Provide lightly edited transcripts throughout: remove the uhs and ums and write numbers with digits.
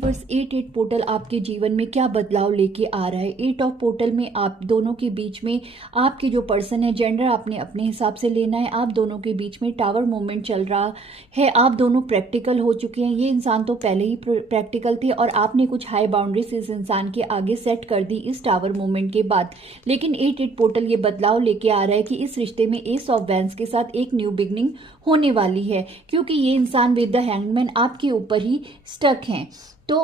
Universe 8 portal आपके जीवन में क्या बदलाव लेके आ रहा है। 8 ऑफ पोर्टल में आप दोनों के बीच में आपके जो पर्सन है, जेंडर आपने अपने हिसाब से लेना है। आप दोनों के बीच में टावर मूवमेंट चल रहा है। आप दोनों प्रैक्टिकल हो चुके हैं। ये इंसान तो पहले ही प्रैक्टिकल थे और आपने कुछ हाई बाउंड्रीज इस इंसान के आगे सेट कर दी इस टावर मूवमेंट के बाद। लेकिन 8 पोर्टल ये बदलाव लेके आ रहा है कि इस रिश्ते में एस ऑफ वैंस के साथ एक न्यू बिगनिंग होने वाली है, क्योंकि ये इंसान विद द हैंगमैन आपके ऊपर ही स्टक हैं। तो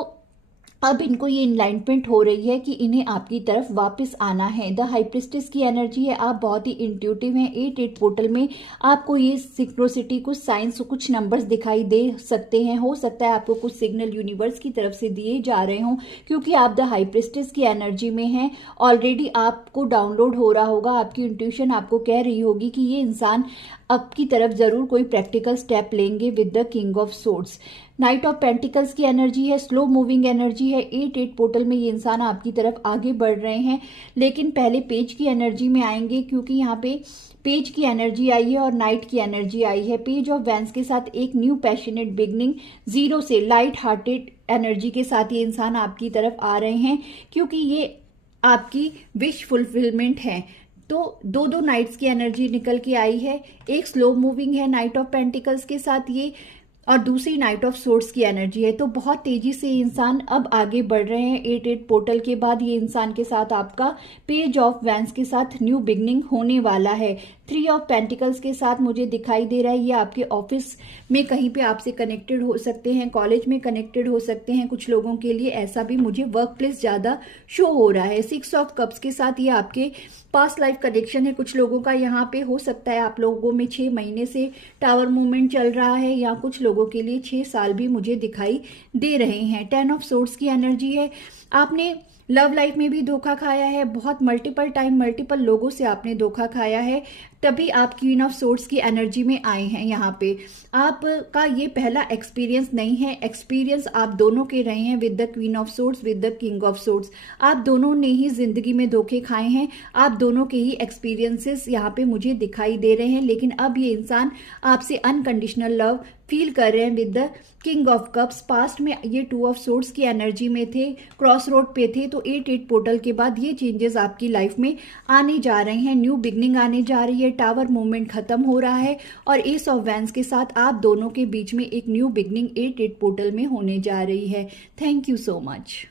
अब इनको ये इनलाइनमेंट हो रही है कि इन्हें आपकी तरफ वापस आना है। द हाई प्रिस्टेस की एनर्जी है। आप बहुत ही इंट्यूटिव हैं। 8 पोर्टल में आपको ये सिक्रोसिटी, कुछ साइंस, कुछ नंबर्स दिखाई दे सकते हैं। हो सकता है आपको कुछ सिग्नल यूनिवर्स की तरफ से दिए जा रहे हों, क्योंकि आप द हाई प्रिस्टेस की एनर्जी में हैं। ऑलरेडी आपको डाउनलोड हो रहा होगा, आपकी इंट्यूशन आपको कह रही होगी कि ये इंसान आपकी तरफ जरूर कोई प्रैक्टिकल स्टेप लेंगे with the king of swords. Night of pentacles की एनर्जी है। स्लो मूविंग एनर्जी है। 8 पोर्टल में ये इंसान आपकी तरफ आगे बढ़ रहे हैं, लेकिन पहले पेज की एनर्जी में आएंगे, क्योंकि यहाँ पे पेज की एनर्जी आई है और नाइट की एनर्जी आई है। पेज ऑफ वैंस के साथ एक न्यू पैशनेट बिगनिंग, जीरो से लाइट हार्टेड एनर्जी के साथ ये इंसान आपकी तरफ आ रहे हैं, क्योंकि ये आपकी विश फुलफिलमेंट है। तो दो नाइट्स की एनर्जी निकल के आई है। एक स्लो मूविंग है नाइट ऑफ पेंटिकल्स के साथ ये, और दूसरी नाइट ऑफ सोर्ड्स की एनर्जी है। तो बहुत तेजी से इंसान अब आगे बढ़ रहे हैं। 8 पोर्टल के बाद ये इंसान के साथ आपका पेज ऑफ वैंस के साथ न्यू बिगनिंग होने वाला है। 3 ऑफ पेंटिकल्स के साथ मुझे दिखाई दे रहा है ये आपके ऑफिस में कहीं पे आपसे कनेक्टेड हो सकते हैं, कॉलेज में कनेक्टेड हो सकते हैं। कुछ लोगों के लिए ऐसा भी मुझे वर्क प्लेस ज्यादा शो हो रहा है। 6 ऑफ कप्स के साथ ये आपके पास्ट लाइफ कनेक्शन है। कुछ लोगों का यहाँ पे हो सकता है आप लोगों में 6 महीने से टावर मूवमेंट चल रहा है, या कुछ लोगों के लिए 6 साल भी मुझे दिखाई दे रहे हैं। 10 ऑफ सोर्ड्स की एनर्जी है। आपने लव लाइफ में भी धोखा खाया है, बहुत मल्टीपल टाइम मल्टीपल लोगों से आपने धोखा खाया है, तभी आप क्वीन ऑफ सोर्ड्स की एनर्जी में आए हैं। यहाँ पे आपका ये पहला एक्सपीरियंस नहीं है, एक्सपीरियंस आप दोनों के रहे हैं with the queen of swords, with the king of swords. आप दोनों ने ही जिंदगी में धोखे खाए हैं। आप दोनों के ही एक्सपीरियंसेस यहाँ पे मुझे दिखाई दे रहे हैं, लेकिन अब ये इंसान आपसे अनकंडीशनल लव फील कर रहे हैं with the king of cups. Past में ये 2 ऑफ सोर्ड्स की एनर्जी में थे, क्रॉस रोड पे थे। तो 8 पोर्टल के बाद ये चेंजेस आपकी लाइफ में आने जा रहे हैं, न्यू बिगनिंग आने जा रही है। टावर मूवमेंट खत्म हो रहा है और एस ऑफ वैंस के साथ आप दोनों के बीच में एक न्यू बिगनिंग 8 पोर्टल में होने जा रही है। Thank you so much.